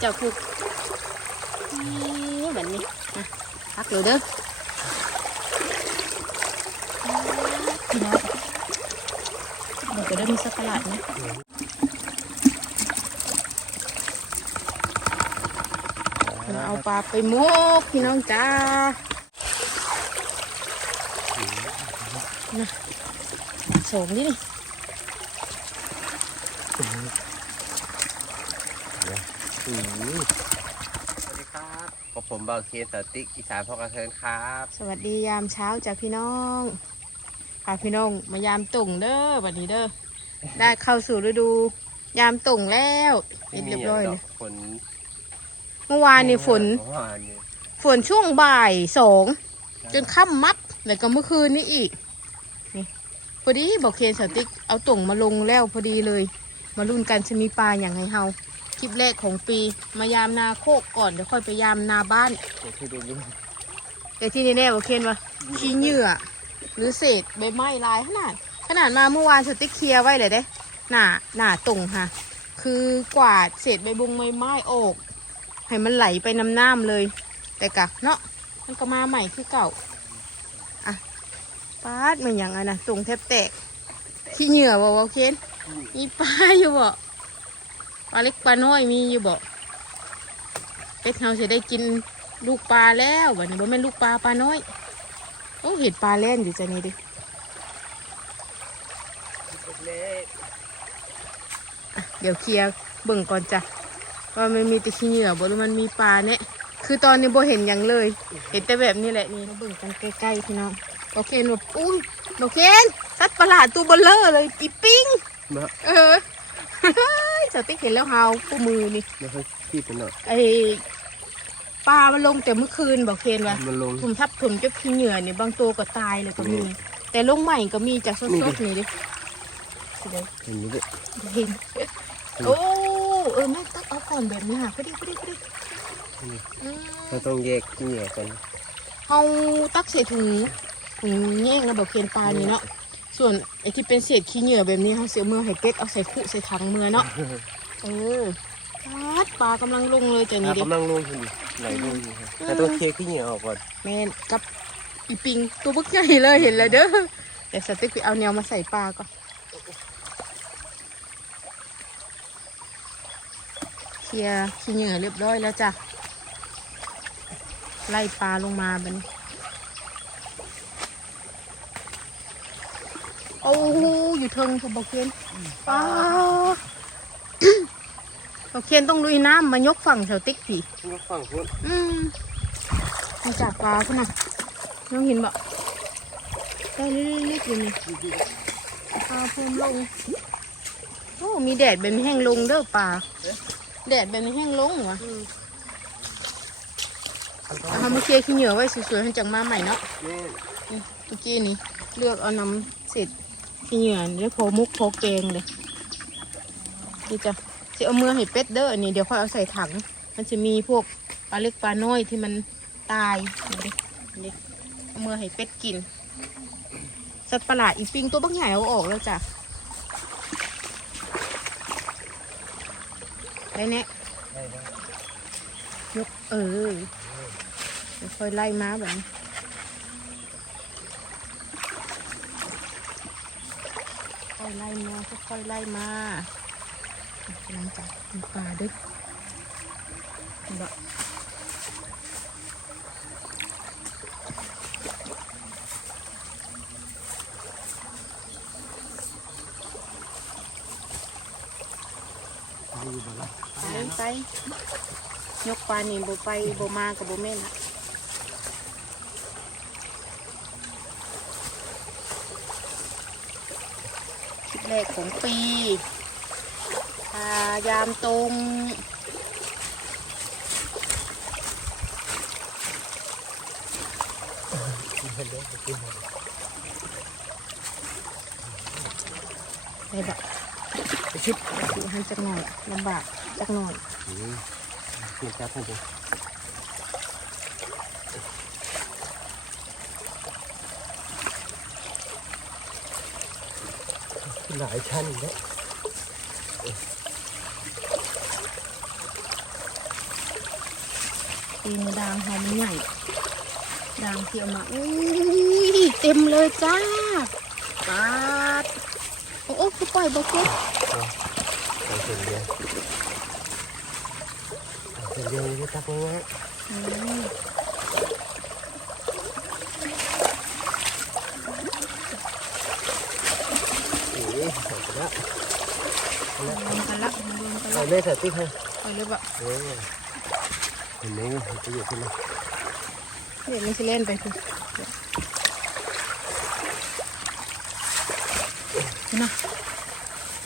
เจ้าคุกนี่แบบนี้อะพักเลยเด้อพี่น้องเดี๋ยวก็ได้มีสักกะหลาดนะเอาปลาไปหมกพี่น้องจ้านะโสมดินี่ สวัสดีครับกับผมเบาเคียนสติ๊กอีสานพ่อกระเทินครับ สวัสดียามเช้าจ้ะพี่น้องพาพี่น้องมายามตุ่งเด้อวันนี้เด้อ ได้เข้าสู่ฤดู ยามตุ่งแล้วเรียบร้อยเลยฝนเมื่อวานนี่ฝนเมื่อวานนี่ฝนช่วงบ่ายสองจนค่ำมัดแล้วก็เมื่อคืนนี้อีก นี่พอดีบอกเคนสติ๊กเอาตุ่งมาลงแล้วพอดีเลย มาลุ้นกันจะมีปลาอย่างไรเฮาค ลิปแรกของปีมายามนาโคกก่อนเดี๋ยวค่อยไปยามนาบ้านที่ได้ยินแต่ที่แน่ๆบอกเคนว่าขี้เหยื่อ หรือเศษใบไม้ลายขนาด ขนาดมาเมื่อวานสติ๊กเคลียร์ไว้เลยเด้หน้าหน้าตรงค่ะ คือกวาดเศษใบบุงใบไม้ออกให้มันไหลไปน้ำน้ำเลย แต่กะเนาะมันก็มาใหม่คือเก่าอะปาดมันอย่างไงนะตรงแทบแตกขี้เหยื่อบอกว่าเคนมีปลาอยู่บ่ ปลาเล็กปลาน้อยมีอยู่บ่เป็ดเฮาจะได้กินลูกปลาแล้วบัดนี้บ่แม่นลูกปลาปลาน้อยโอ้เห็ดปลาแล่นอยู่จ้ะนี่ดิเล็กเดี๋ยวเคลียร์เบิ่งก่อนจ้ะว่ามันมีแต่ขี้เหงื่อบ่หรือมันมีปลาเนี่ยคือตอนนี้บ่เห็นหยังเลย เห็นแต่แบบนี้แหละนี่มาเบิ่งกันใกล้ๆพี่น้องโอเคหนูอุ้ยโอเคสัตว์ประหลาดตัวเบลเลอร์เลยอีปิ้งมาเออ สติ๊กเห็นแล้วเฮาคู่มือนี่มาให้พี่เป็นหน่อยไอปลามันลงแต่เมื่อคืนบอกเคนว่ามันลงถุมทับถุมจะขี้เหงื่อเนี่ยบางตัวก็ตายเลยก็มี แต่ลงใหม่ก็มีจากสมีดดิๆนี่ดิสิเด้เห็นไหมดิเห็นโอ้เออแม่ตักเอาก่อนแบบนี้ค่ะพอดีพอดีพอดีอืมเราต้องแยกเหงื่อกันเอาตักใส่ถุงถุงแยกนะบอกเคนปลานี่เนาะ ส่วนไอ้ที่เป็นเศษขี้เหงื่อแบบนี้เขาเสียมือให้เก็ตเอาใส่คุใส่ถังมือเนาะเออปลาดปลากำลังลงเลยจ้ะนี่อะเด็กำลังลงอยู่ดิไหลลงอยู่ครับแต่ต้องเคลียร์ขี้เหงื่อออกก่อนแม่นกับอีปิงตัวบึกใหญ่เลยเห็นเลยเด้อเดี๋ยวสติ๊กไปเอาแนวมาใส่ปลาก่อนเคลียร์ขี้เหงื่อเรียบร้อยแล้วจ้ะไล่ปลาลงมาบัดน โอ้โหอยู่เทิงผมบอกเคนปลาบอกเคนต้องลุยน้ำมายกฝั่งแถวติ๊กผียกฝั่งพุ้นอืมมาจับปลาขึ้นนะน้องเห็นบ่ได้เล็กๆอยู่นี่ปลาเพิ่มลงโอ้มีแดดแบบนี้แห้งลงเด้อปลาแดดแบบนี้แห้งลงวะเอามาเคลียร์ขี้เหนียวไว้สวยๆให้จังมาใหม่เนาะนี่นี่เมื่อกี้นี่เลือกเอาน้ำเสร็จ ขี้เหนียวได้พอมุกพอแกงเลยนี่จ้ะจะเอามือให้เป็ดเด้ออันนี้เดี๋ยวค่อยเอาใส่ถัง มันจะมีพวกปลาเล็กปลาน้อยที่มันตายนี่ดินี่เอามือให้เป็ดกิน สัตว์ประหลาดอีปิงตัวบักใหญ่เอาออกแล้วจ้ะได้แน่ได้ได้ยกเออเดี๋ยวค่อยไล่ม้าแบบนี้ค่อย ไล่มาค่อยๆไล่มาหลังจากมีปลาด้วยเห็นบ่ดูบ่ละไปไปยกปลานี่บ่ไปบ่มากับบ่แม่นละ คลิปแรกของปีพายามตรงไปแบบชิบดูให้จักหน่อยลำบากจักหน่อยนี่จับให้ หลายชั้นเลยตีนดางเฮามันใหญ่ดางที่เอามาอุ้ยเต็มเลยจ้าปาดโอ้โอ้คือปล่อยบ่เก็บเอาเส้นเดียวเอาเส้นเดียวนี่ตักง่ายอืม ๆโอ้ยเอาไป ละรวมกันละรวมกันเอาละแม่สติ๊กให้ไปเลยบ่เออเห็นไหมมันจะอยู่ขึ้นมาเดี๋ยวมันจะเล่นไปคือพี่น้อง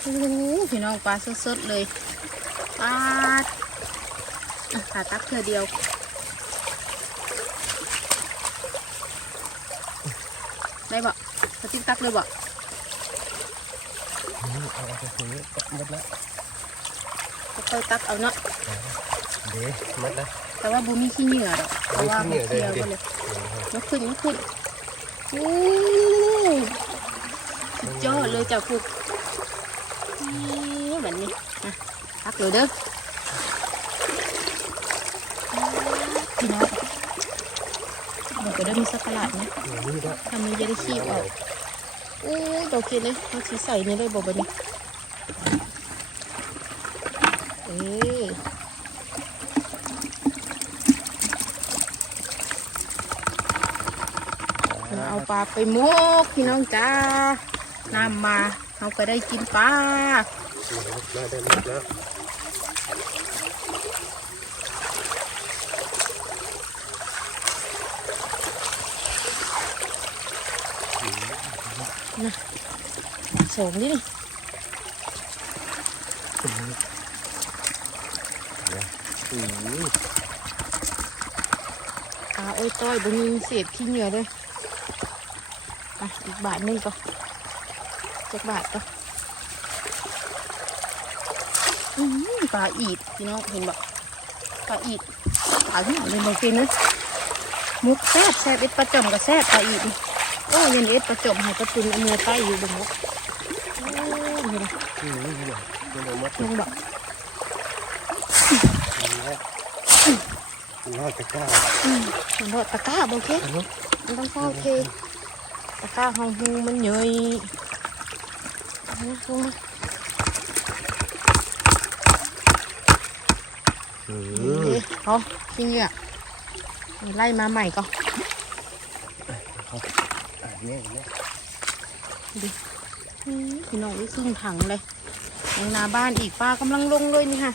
โอ้โหพี่น้องปลาสดๆเลยปลาดอะขาตักเธอเดียวได้บ่สติ๊กตักเลยบ่ เอาไปถึงหมดแล้วค่อยๆตักเอาเนาะเดี๋ยวหมดแล้วแต่ว่าบูมีขี้เหงื่อดอกเพราะว่ามีมันขี้เคี้ยวเหงื่กัอนเลเลยยยกขึ้นยกขึ้นโอ้สุดยอดเลยจ้ะพวกนี่แบบนี้นะตักเลยเด้อพี่น้องเดี๋ยวก็ได้มีสักกะลาดนะนี่ก็ทำมันจะได้ขี้ออกโอู้ดอกเกลือเลยเราชีใส่นี่เลยบ่บันนี้เอ้เอาปลาไปมุกพี่น้องจ้านำมาเราก็ได้กินปลามาได้หมดแล้ว สมนี่อืมปลาโอ้ยต้อยบ่มีเศษขี้เหงื่อเลยอะอีกบาทหนึงก็จักบาทก็อื้อหือปลาอีดพี่น้องเห็นบ่ปลาอีดปลาที่ไหนเลยบ่กินนะมุกแซ่บแซ่บเอ็ดปลาจอมกับแซ่บปลาอีดนี่โอ้ยเรียนเอ็ดปลาจอมให้ปลาตุนเอามือใต้อยู่บนมุกโอ้ยนี่นะอืมนี่เดี๋ยวเดี๋ยวหมดลงบ่รอดจะกล้าอื มมันบ่ตะกร้าบ่เกมันต้องเข้าเทตะกร้าหองหูมันเหนื่อยเอามาลงมาอืเอ๊ะเอาขี้เหงื่อไล่มาใหม่ก็เนี่ยเนี่ยอืมพี่น้องนี่ครึ่งถังเลยยังนาบ้านอีกป้ากำลังลงเลยนี่ค่ะ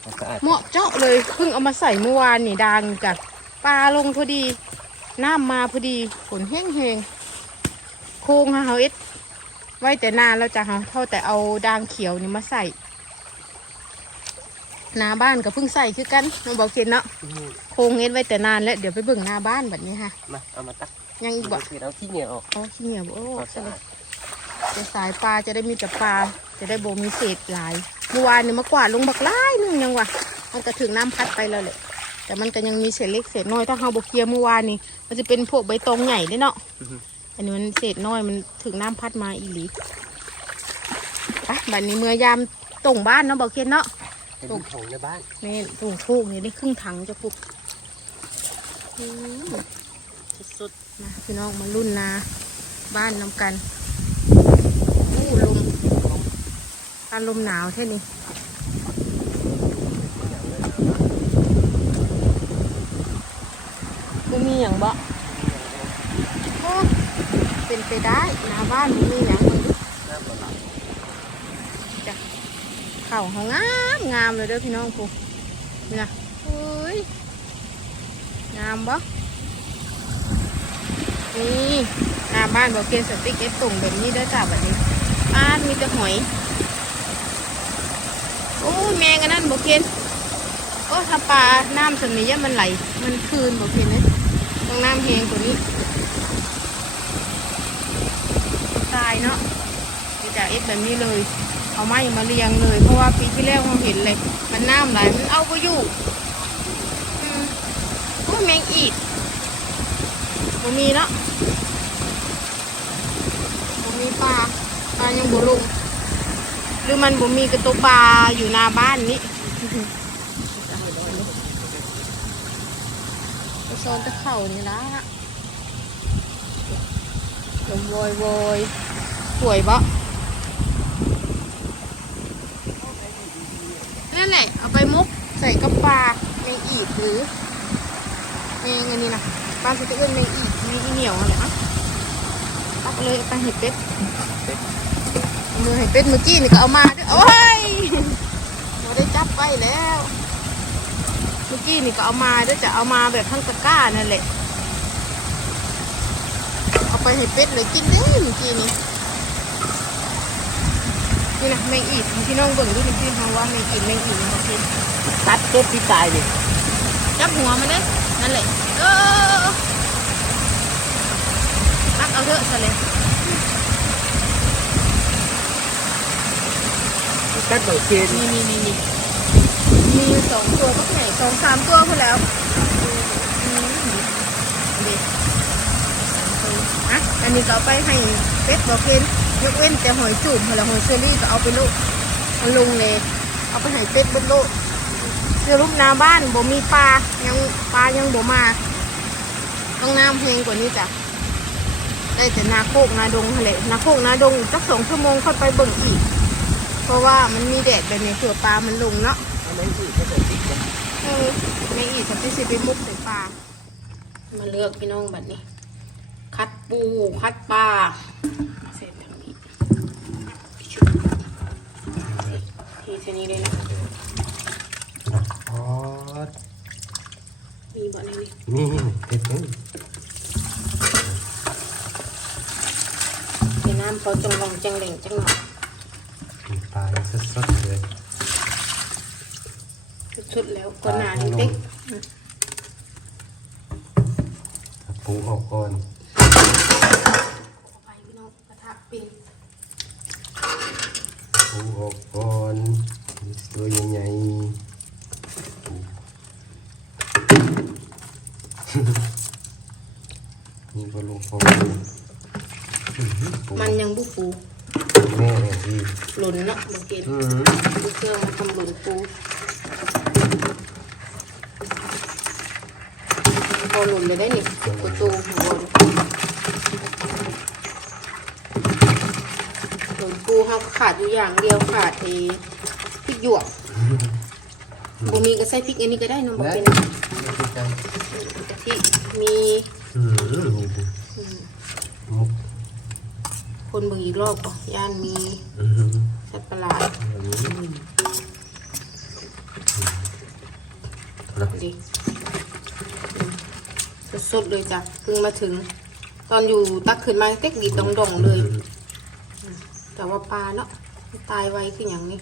เอาสะอาดเหมาะเจาะเลยเพิ่งเอามาใส่เมื่อวานนี่ดังจัดปลาลงพอดี น้ำมาพอดีฝนแห้งแหงๆโค้งค่ะเฮาเอ็ดไว้แต่นานแล้วจ้ะเฮาเท่าแต่เอาดางเขียวนี่มาใส่หนาบ้านก็เพิ่งใส่คือกันน้องบอกเกนเนาะอืมโค้งเอ็ดไว้แต่นานแล้วเดี๋ยวไปเบิ่งหน้าบ้านแบบนี้ค่ะมาเอามาตักยังอีกบ่เอาขี้เหนียวออกอ๋อขี้เหนียวบ่โอ้เอาใช่สะเลอายด จะสายปลาจะได้มีแต่ปลาจะได้บ่มีเศษหลายเมื่อวานนี่มากวาดลงบักหลายหนึงยังวะมันก็ถึงน้ำพัดไปแล้วแหละแต่มันก็ยังมีเศษเล็กเศษน้อยถ้าเฮาบ่เคลียร์เมื่อวานนี่มันจะเป็นพวกใบตองใหญ่เด้เนาะอือฮึอันนี้มันเศษน้อยมันถึงน้ำพัดมาอีหลีไปบัดนี้เมื่อยามตรงบ้านเนาะบอกเคนเนาะเป็นของในบ้านนี่ตรงพูกนี่ได้ครึ่งถังจะพูกอืมสุดๆนะพี่น้องมารุ่นนาบ้านนำกัน อู้ลมอารมณ์หนาวแค่นี้บ่มีอย่างบ่โอ้เป็นไปได้หนาบ้านบ่มีอย่างมันน้ำหลับจ้ะเข่าเขางามงามเลยเด้อพี่น้องพูนี่นะเฮ้ยงามบ่นี่หน้าบ้านบอกเกณฑ์สติ๊กเอฟตุ่งแบบนี้เด้อจ้าแบบนี้ บ้ามีแต่หอย โอ้ยแมงอันนั้นบอกเกณฑ์โอ้ถ้าปลาน้ำสมัยะมันไหล มันคืนบอกเกณฑ์นะต้องน้ำแหงกว่านี้ ตายเนาะนี่จ้ะเอฟแบบนี้เลย เอาไม้มาเรียงเลย เพราะว่าปีที่แล้วเราเห็นเลย มันน้ำไหล มันเอาไปอยู่อืมโอ้ยแมงอีดบ่มีเนาะบ่มีปลา ปลายังบ่ลงหรือมันบ่มีกระตุกปลาอยู่หน้าบ้านนี้โซนตะเข่านี่ละลมโวยโวยป่วยบ่นั่นแหละ เอาไปมุกใส่กับปลาแมงอีดหรือแมงอันนี้นะปลาสติเอินแมงอีดแมงอีเหนียวอะไรอะตักเลยไปเห็ดเป็ดเอา มือเห็ดเป็ดเมื่อกี้นี่ก็เอามาด้วยโอ้ยเราได้จับไปแล้ว เมื่อกี้นี่ก็เอามาด้วยจะเอามาแบบทั้งตะกร้านั่นแหละ เอาไปให้เป็ดเลยกินเด้เมื่อกี้นี่นี่นะแมงอีดพี่น้องเบิ่งดูนี่พี่น้องว่าแมงอีดแมงอีดมันบอกพี่ตัดเป็ดที่ตายดิจับหัวมันเลยนั่นแหละเออตักเอาเถอะซะเลย ตัดเบาเคนนี่นี่นี่นี่มีสองตัวก็ไหนสองสามตัวพอแล้วอะอันนี้ก็เอาไปให้เป็ดบอกเคนยกเว้นแต่หอยจุ่มหอยละหอยเชอรี่ก็เอาไปลูกเอาลงเลยเอาไปให้เป็ดบดลูกเสื้อรูปนาบ้านบ่มีปลายังปลายังบ่มาต้องน้ำแห้งกว่านี้จ้ะได้แต่นาโคกนาดงทะเลนาโคกนาดงอีกสักสองชั่วโมงค่อยไปเบิ่งอีก เพราะว่ามันมีแดดแบบนี้เผื่อปลามันลงเนาะเอาไม่อีกก็จะติดกันเออไม่อีกฉันจะสิไปมุกใส่ปลา มาเลือกพี่น้องแบบนี้ คัดปู คัดปลาเสร็จทางนี้ทีชนี้เลยนะอ๋อมีบ่ในนี้นี่เป็ดนี่ในน้ำเขาจังหลองจังเหล่งจังหน่อยป ลาสดๆเลยชุดๆแล้วก็หนานี่เต็กเอาปรุงออกก่อนไปพี่น้องกระทะปิ่นปรุงออกก่อนตัวใหญ่ๆนี่ก็ลงพออื้อหือปรุงมันยังบุฟู แม่ดีหล่นเนาะบางทีอืมดูเครื่องมาทำหล่นปูพอหล่นเลยได้นี่ประตูหัวหล่นปูเขาขาดอยู่อย่างเดียวขาดไอ้พริกหยวกบะมีก็ใส่พริกอันนี้ก็ได้เน้องบะเป็นกะทิมีอืมก คนเบิ่งอีกรอบป่ะย่านมีอืมสัตว์ประหลาดอันนี้นะดิสดๆเลยจ้ะเพิ่งมาถึง ตอนอยู่ตักขึ้นมาเต็กดีดองๆเลย แต่ว่าปลาเนาะตายไวคืออย่างนี้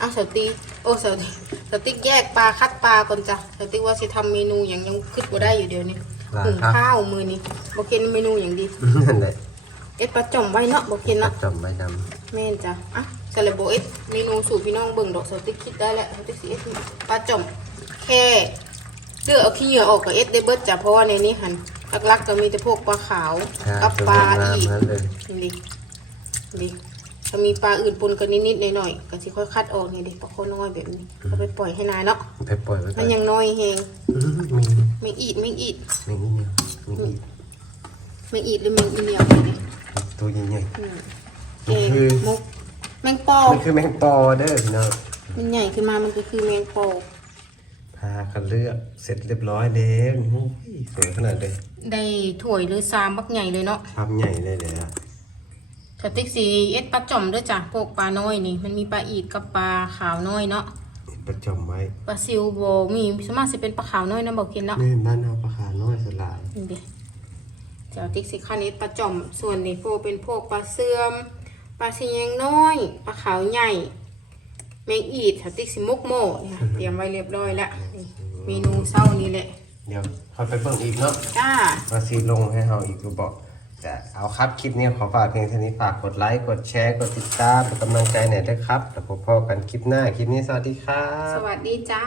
อะสาวตีโอ้สาวตีสาวติ๊กแยกปลาคัดปลาก่อนจ้ะสาวติ๊กว่าสิทำเมนูอย่างยังคิดบ่ได้อยู่เดี๋ยวนี้ลาหุงครับข้าวมือนี้บ่เกินเมนูอย่างดีนั่นแหละ เอ็ดปลาจ่อมไว้เนาะบ่เกินตัเนาะดจอมใบดแม่นจ้ะอะสลับโบเอ็ดเมนูสู่พี่น้องเบิ่งดอกสาวติ๊กคิดได้แล้วสาวติ๊กสิเอ็ดปลาจ่อมแค่เลือกเอาขี้เหงื่อออกกับเอ็ดได้เบิดจ้ะเพราะว่าในนี้หันหลักๆก็มีแต่พวกปลาขาวำกับปลาอีกนั้นเลยนี่ดิดิถ้ามีปลาอื่นปนกันนิดๆหน่อยๆก็สิค่อยคัดออกนี่ดิปลาข้อน้อยแบบนี้เอาไปปล่อยให้นายเนาะ ไปปล่อยไว้ก่มัอนนยังน้อยแฮงอืมมีแมงอีดแมงอีดมีนี่เนี่ยมีอีกแมงอีดหรือแมงอีเหนียวนี่ดิ ตัวใหญ่อืมๆแกมันงคือมุกแมงปอมันคือแมงปอเด้อพี่น้องมันใหญ่ขึ้นมามันก็คือแมงปอพากันเลือกเสร็จเรียบร้อยแล้วโอ้ยสวยขนาดเลยได้ถ้วยหรือซามบักใหญ่เลยเนาะทำใหญ่เลยเลยอะสติ๊กสีเอ็ดปลาจ่อมด้วยจ้ะพวกปลาน้อยนี่ มันมีปลาอีดกับปลาขาวน้อยเนาะประจอมไว้ปลาซิวโบมีสวนมากสิเป็นปลาขาวน้อยนะบอกกินเนาะนี่บ้านเอาปลาคาน้อยสลายนี่ดิ เจ้าติ๊กสิข้านี้ปลาจ่อมส่วนนี้โฟเป็นพวกปลาเสื่อมปลาสีแยงน้อยปลาขาวใหญ่แมงอีดเจ้าติ๊กสิมุกโม่เนี่ยเตรียมไว้เรียบร้อยแล้วนี่เมนูเช้านี้แหละเดี๋ยวเขาไปเบิ่งอีกเนาะจ้ามาซีลงให้เราอีกก็บอกแต่เอาครับคลิปนี้ขอฝากเพียงเท่านี้ฝากกดไลค์กดแชร์กดติดตามเป็นกำลังใจหน่อยด้วยครับแล้วพบกันคลิปหน้าคลิปนี้สวัสดีครับสวัสดีจ้า